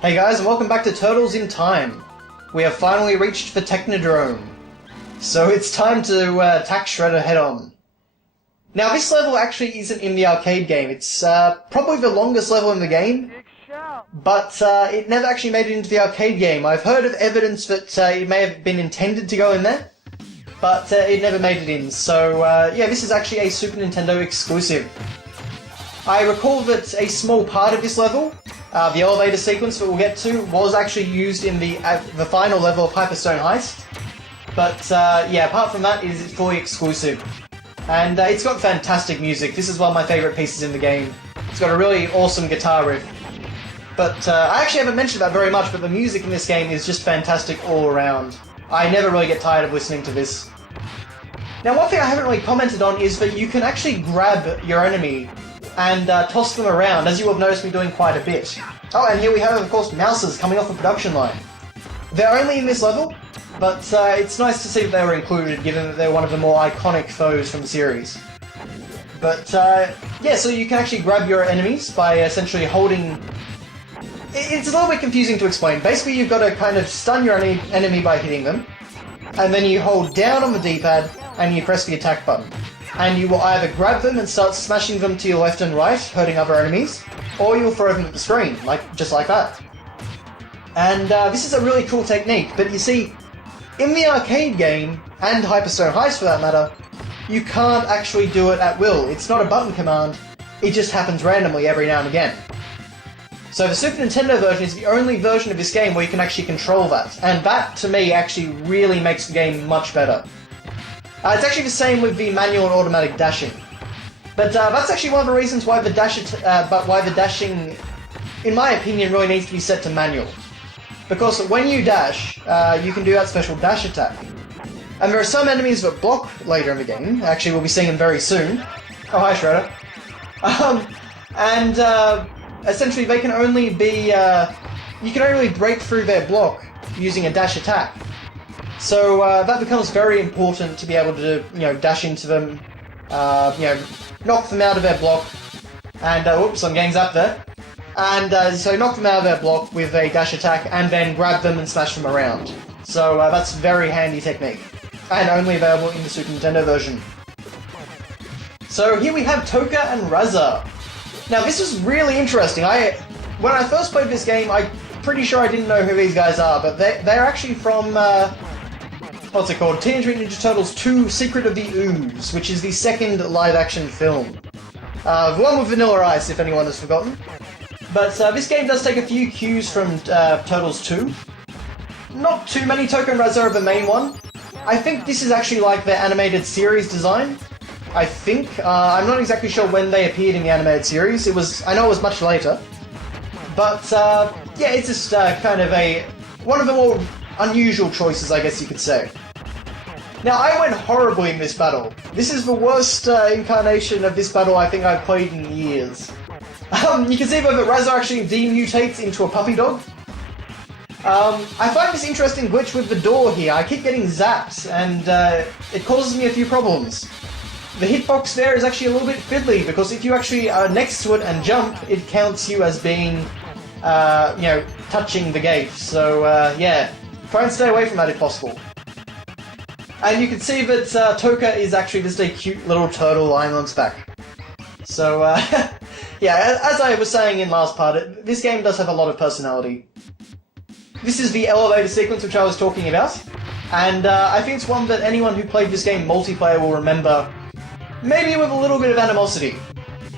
Hey guys, and welcome back to Turtles in Time. We have finally reached the Technodrome. So it's time to attack Shredder head-on. Now this level actually isn't in the arcade game. It's probably the longest level in the game, but it never actually made it into the arcade game. I've heard of evidence that it may have been intended to go in there, but it never made it in. So yeah, this is actually a Super Nintendo exclusive. I recall that a small part of this level, the elevator sequence that we'll get to, was actually used in the final level of Hyperstone Heist. But yeah, apart from that, it's fully exclusive. And it's got fantastic music. This is one of my favourite pieces in the game. It's got a really awesome guitar riff. But I actually haven't mentioned that very much, but the music in this game is just fantastic all around. I never really get tired of listening to this. Now, one thing I haven't really commented on is that you can actually grab your enemy and toss them around, as you have noticed me doing quite a bit. Oh, and here we have, of course, mouses coming off the production line. They're only in this level, but it's nice to see that they were included, given that they're one of the more iconic foes from the series. But, yeah, so you can actually grab your enemies by essentially holding... It's a little bit confusing to explain. Basically, you've got to kind of stun your enemy by hitting them, and then you hold down on the D-pad, and you press the attack button. And you will either grab them and start smashing them to your left and right, hurting other enemies, or you'll throw them at the screen, just like that. And this is a really cool technique, but you see, in the arcade game, and Hyperstone Heist for that matter, you can't actually do it at will. It's not a button command, it just happens randomly every now and again. So the Super Nintendo version is the only version of this game where you can actually control that, and that, to me, actually really makes the game much better. It's actually the same with the manual and automatic dashing. But that's actually one of the reasons why the dashing, in my opinion, really needs to be set to manual. Because when you dash, you can do that special dash attack. And there are some enemies that block later in the game. Actually, we'll be seeing them very soon. Oh, hi, Shredder. Essentially, they can only be... you can only break through their block using a dash attack. So that becomes very important to be able to, dash into them, knock them out of their block, and, whoops, I'm getting zapped there. And so knock them out of their block with a dash attack, and then grab them and smash them around. So that's a very handy technique, and only available in the Super Nintendo version. So here we have Toka and Razza. Now this is really interesting. When I first played this game, I'm pretty sure I didn't know who these guys are, but they're actually from... what's it called? Teenage Mutant Ninja Turtles 2 Secret of the Ooze, which is the second live-action film. The one with Vanilla Ice, if anyone has forgotten. But this game does take a few cues from Turtles 2. Not too many. Toka and Razza are the main one. I think this is actually like their animated series design. I think. I'm not exactly sure when they appeared in the animated series. I know it was much later. But, yeah, it's just kind of one of the more unusual choices, I guess you could say. Now, I went horribly in this battle. This is the worst incarnation of this battle I think I've played in years. You can see that Razza actually demutates into a puppy dog. I find this interesting glitch with the door here. I keep getting zapped, and it causes me a few problems. The hitbox there is actually a little bit fiddly, because if you actually are next to it and jump, it counts you as being, touching the gate. So, yeah. Try and stay away from that if possible. And you can see that Toka is actually just a cute little turtle lying on its back. So, yeah, as I was saying in last part, this game does have a lot of personality. This is the elevator sequence which I was talking about, and I think it's one that anyone who played this game multiplayer will remember, maybe with a little bit of animosity.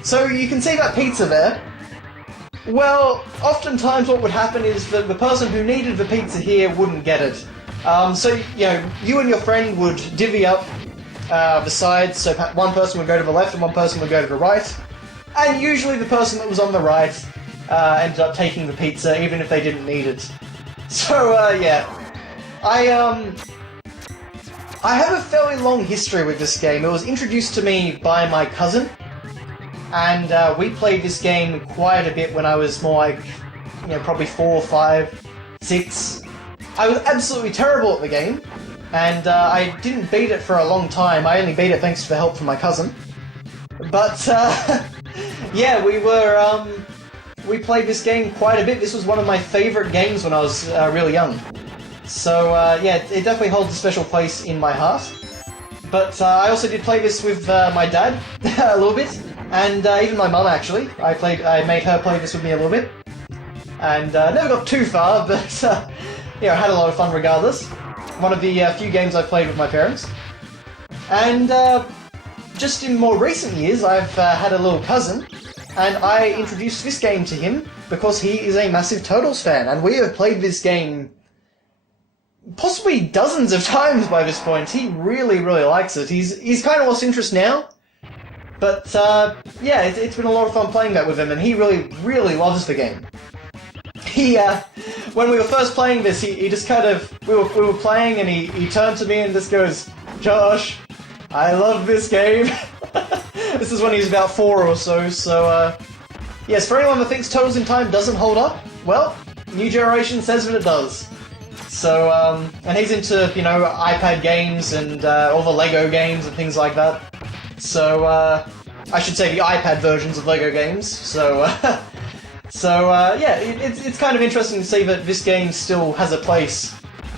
So you can see that pizza there. Well, oftentimes what would happen is that the person who needed the pizza here wouldn't get it. So, you and your friend would divvy up the sides, so one person would go to the left and one person would go to the right. And usually the person that was on the right ended up taking the pizza, even if they didn't need it. So, yeah. I have a fairly long history with this game. It was introduced to me by my cousin. And we played this game quite a bit when I was more like, probably 4, 5, 6. I was absolutely terrible at the game, and I didn't beat it for a long time. I only beat it thanks to the help from my cousin. But, yeah, we we played this game quite a bit. This was one of my favourite games when I was really young. So yeah, it definitely holds a special place in my heart. But I also did play this with my dad a little bit, and even my mum actually. I made her play this with me a little bit, and never got too far, but yeah, I had a lot of fun regardless. One of the few games I've played with my parents. And just in more recent years, I've had a little cousin, and I introduced this game to him because he is a massive Turtles fan, and we have played this game possibly dozens of times by this point. He really, really likes it. He's kind of lost interest now, but yeah, it's been a lot of fun playing that with him, and he really, really loves the game. He, when we were first playing this, he just kind of, we were playing, and he turned to me and just goes, "Josh, I love this game." This is when he was about 4 or so, yes, for anyone that thinks Turtles in Time doesn't hold up, well, New Generation says that it does. So, and he's into, you know, iPad games and all the Lego games and things like that. So, I should say the iPad versions of Lego games. So, yeah, it's kind of interesting to see that this game still has a place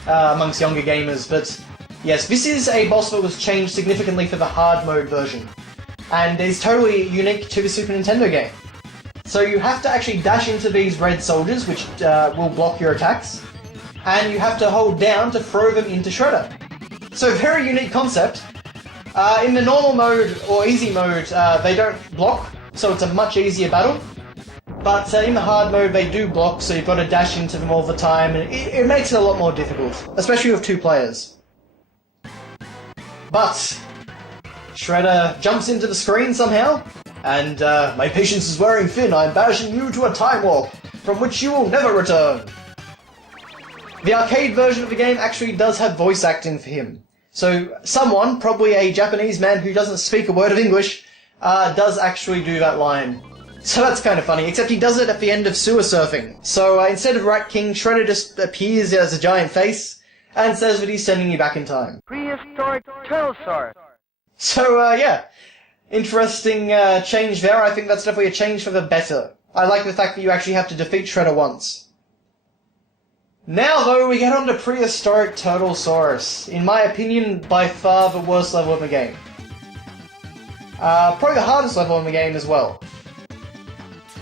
amongst younger gamers. But yes, this is a boss that was changed significantly for the hard mode version, and is totally unique to the Super Nintendo game. So you have to actually dash into these red soldiers, which will block your attacks, and you have to hold down to throw them into Shredder. So very unique concept. In the normal mode, or easy mode, they don't block, so it's a much easier battle. But in the hard mode, they do block, so you've got to dash into them all the time, and it makes it a lot more difficult, especially with 2 players. But Shredder jumps into the screen somehow, and "My patience is wearing thin, I'm banishing you to a time warp, from which you will never return." The arcade version of the game actually does have voice acting for him. So someone, probably a Japanese man who doesn't speak a word of English, does actually do that line. So that's kind of funny, except he does it at the end of Sewer Surfing. So instead of Rat King, Shredder just appears as a giant face and says that he's sending you back in time. Prehistoric Turtlesaurus. So yeah, interesting change there. I think that's definitely a change for the better. I like the fact that you actually have to defeat Shredder once. Now, though, we get on to Prehistoric Turtlesaurus. In my opinion, by far the worst level in the game. Probably the hardest level in the game as well.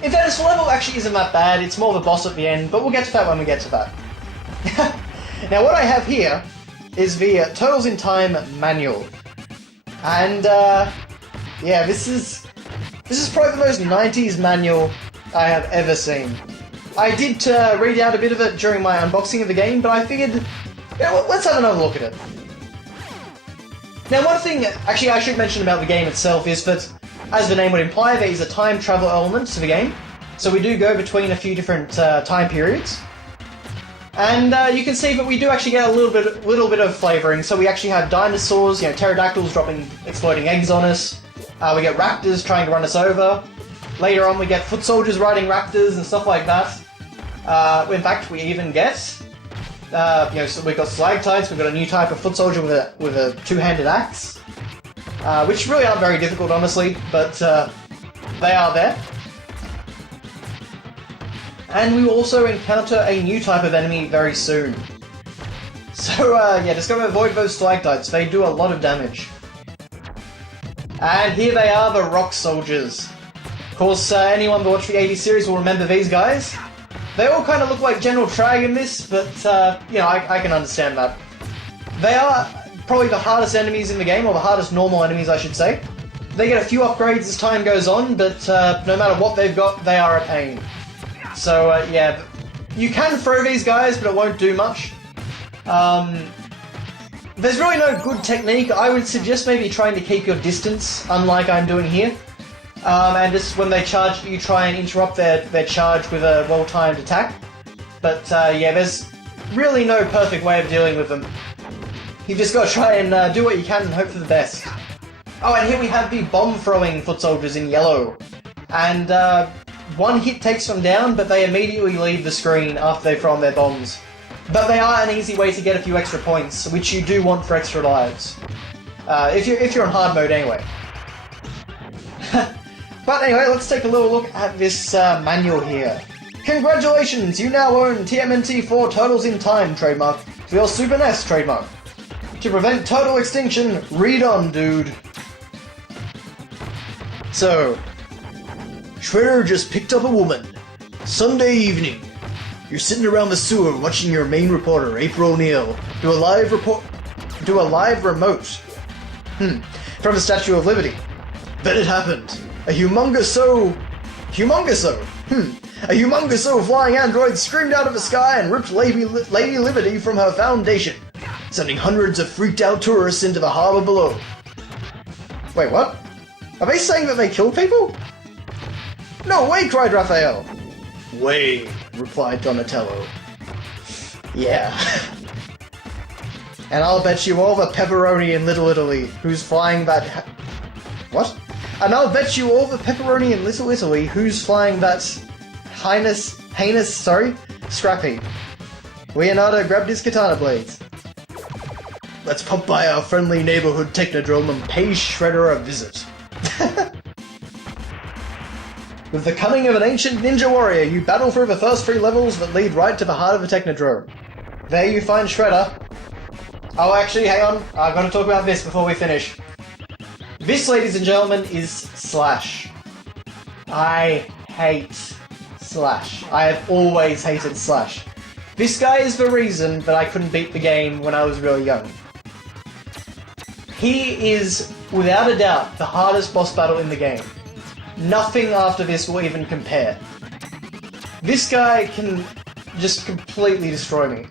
In fact, this level actually isn't that bad, it's more the boss at the end, but we'll get to that when we get to that. Now, what I have here is the Turtles in Time manual. And, yeah, this is probably the most 90s manual I have ever seen. I did read out a bit of it during my unboxing of the game, but I figured, yeah, let's have another look at it. Now, one thing, actually, I should mention about the game itself is that, as the name would imply, there is a time travel element to the game. So we do go between a few different time periods. And you can see that we do actually get a little bit of flavouring. So we actually have dinosaurs, you know, pterodactyls dropping exploding eggs on us. We get raptors trying to run us over. Later on, we get foot soldiers riding raptors and stuff like that. In fact, we even get, you know, so we've got stalactites. We've got a new type of foot soldier with a 2-handed axe, which really aren't very difficult, honestly, but they are there. And we will also encounter a new type of enemy very soon. So, yeah, just gotta avoid those stalactites. They do a lot of damage. And here they are, the rock soldiers. Of course, anyone that watched the 80s series will remember these guys. They all kind of look like General Trag in this, but, you know, I can understand that. They are probably the hardest enemies in the game, or the hardest normal enemies, I should say. They get a few upgrades as time goes on, but no matter what they've got, they are a pain. So, yeah, you can throw these guys, but it won't do much. There's really no good technique. I would suggest maybe trying to keep your distance, unlike I'm doing here. And just when they charge, you try and interrupt their charge with a well-timed attack. But yeah, there's really no perfect way of dealing with them. You've just got to try and do what you can and hope for the best. Oh, and here we have the bomb-throwing foot soldiers in yellow. And one hit takes them down, but they immediately leave the screen after they've thrown their bombs. But they are an easy way to get a few extra points, which you do want for extra lives. If you're on hard mode anyway. But anyway, let's take a little look at this manual here. Congratulations, you now own TMNT 4 Turtles in Time trademark for your Super NES trademark. To prevent total extinction, read on, dude. So, Shredder just picked up a woman. Sunday evening. You're sitting around the sewer watching your main reporter, April O'Neil, do a live remote. From the Statue of Liberty. Then it happened. A humongoso flying android screamed out of the sky and ripped Lady Liberty from her foundation, sending hundreds of freaked out tourists into the harbour below. Wait, what? Are they saying that they killed people? No way, cried Raphael. Way, replied Donatello. Yeah. And I'll bet you all the pepperoni in Little Italy, who's flying that... What? And I'll bet you all the pepperoni in Little Italy, who's flying that... Scrappy. Leonardo grabbed his katana blades. Let's pop by our friendly neighborhood Technodrome and pay Shredder a visit. With the cunning of an ancient ninja warrior, you battle through the first 3 levels that lead right to the heart of the Technodrome. There you find Shredder. Oh, actually, hang on. I've got to talk about this before we finish. This, ladies and gentlemen, is Slash. I hate Slash. I have always hated Slash. This guy is the reason that I couldn't beat the game when I was really young. He is, without a doubt, the hardest boss battle in the game. Nothing after this will even compare. This guy can just completely destroy me.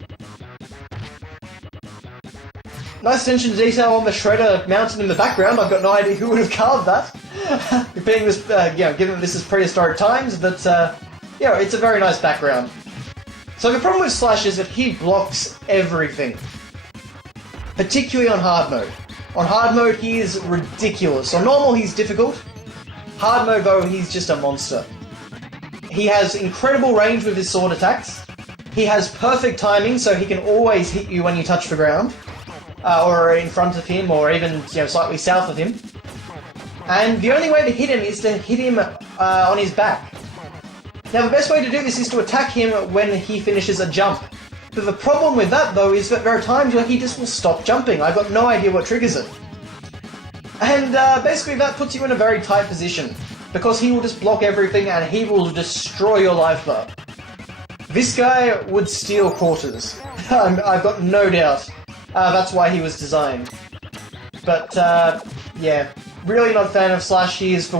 Nice attention to detail on the Shredder mountain in the background. I've got no idea who would have carved that. Being this, given this is prehistoric times, but it's a very nice background. So the problem with Slash is that he blocks everything, particularly on hard mode. On hard mode, he is ridiculous. On normal, he's difficult. Hard mode, though, he's just a monster. He has incredible range with his sword attacks. He has perfect timing, so he can always hit you when you touch the ground. Or in front of him, or even slightly south of him. And the only way to hit him is to hit him on his back. Now the best way to do this is to attack him when he finishes a jump. But the problem with that though is that there are times where he just will stop jumping. I've got no idea what triggers it. And basically that puts you in a very tight position, because he will just block everything and he will destroy your life bar. This guy would steal quarters. I've got no doubt. That's why he was designed. But, really not a fan of Slash. He is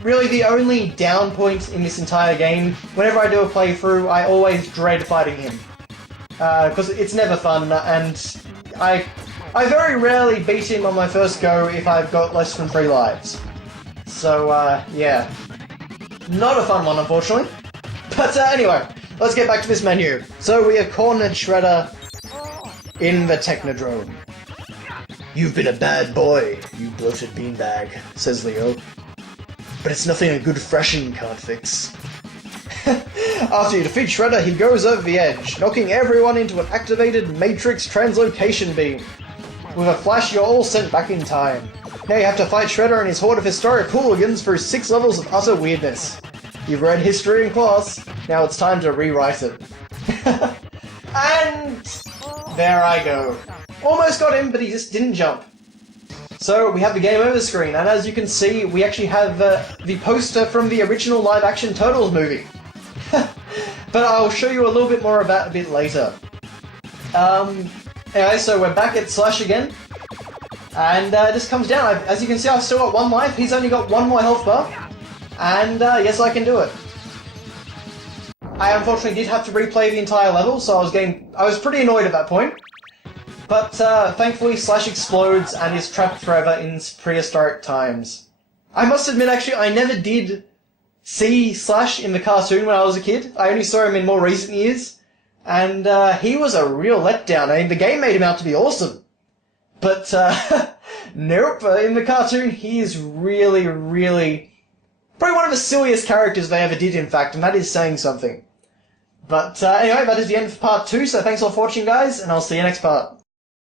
really the only down point in this entire game. Whenever I do a playthrough, I always dread fighting him. Because it's never fun, and I very rarely beat him on my first go if I've got less than 3 lives. So, not a fun one, unfortunately. But anyway, let's get back to this menu. So we have cornered Shredder in the Technodrome. You've been a bad boy, you bloated beanbag, says Leo. But it's nothing a good thrashing can't fix. After you defeat Shredder, he goes over the edge, knocking everyone into an activated Matrix translocation beam. With a flash, you're all sent back in time. Now you have to fight Shredder and his horde of historic hooligans through 6 levels of utter weirdness. You've read history in class, now it's time to rewrite it. And there I go. Almost got him, but he just didn't jump. So we have the game over screen, and as you can see, we actually have the poster from the original live-action Turtles movie. But I'll show you a little bit more of that a bit later. Anyway, so we're back at Slash again, and this comes down. As you can see, I've still got 1 life. He's only got 1 more health bar, and yes, I can do it. I unfortunately did have to replay the entire level, so I was pretty annoyed at that point. But thankfully Slash explodes and is trapped forever in prehistoric times. I must admit, actually, I never did see Slash in the cartoon when I was a kid. I only saw him in more recent years. And he was a real letdown. I mean, the game made him out to be awesome. But, nope, in the cartoon he is really, really... probably one of the silliest characters they ever did, in fact, and that is saying something. But anyway, that is the end of part 2, so thanks a lot for watching, guys, and I'll see you next part.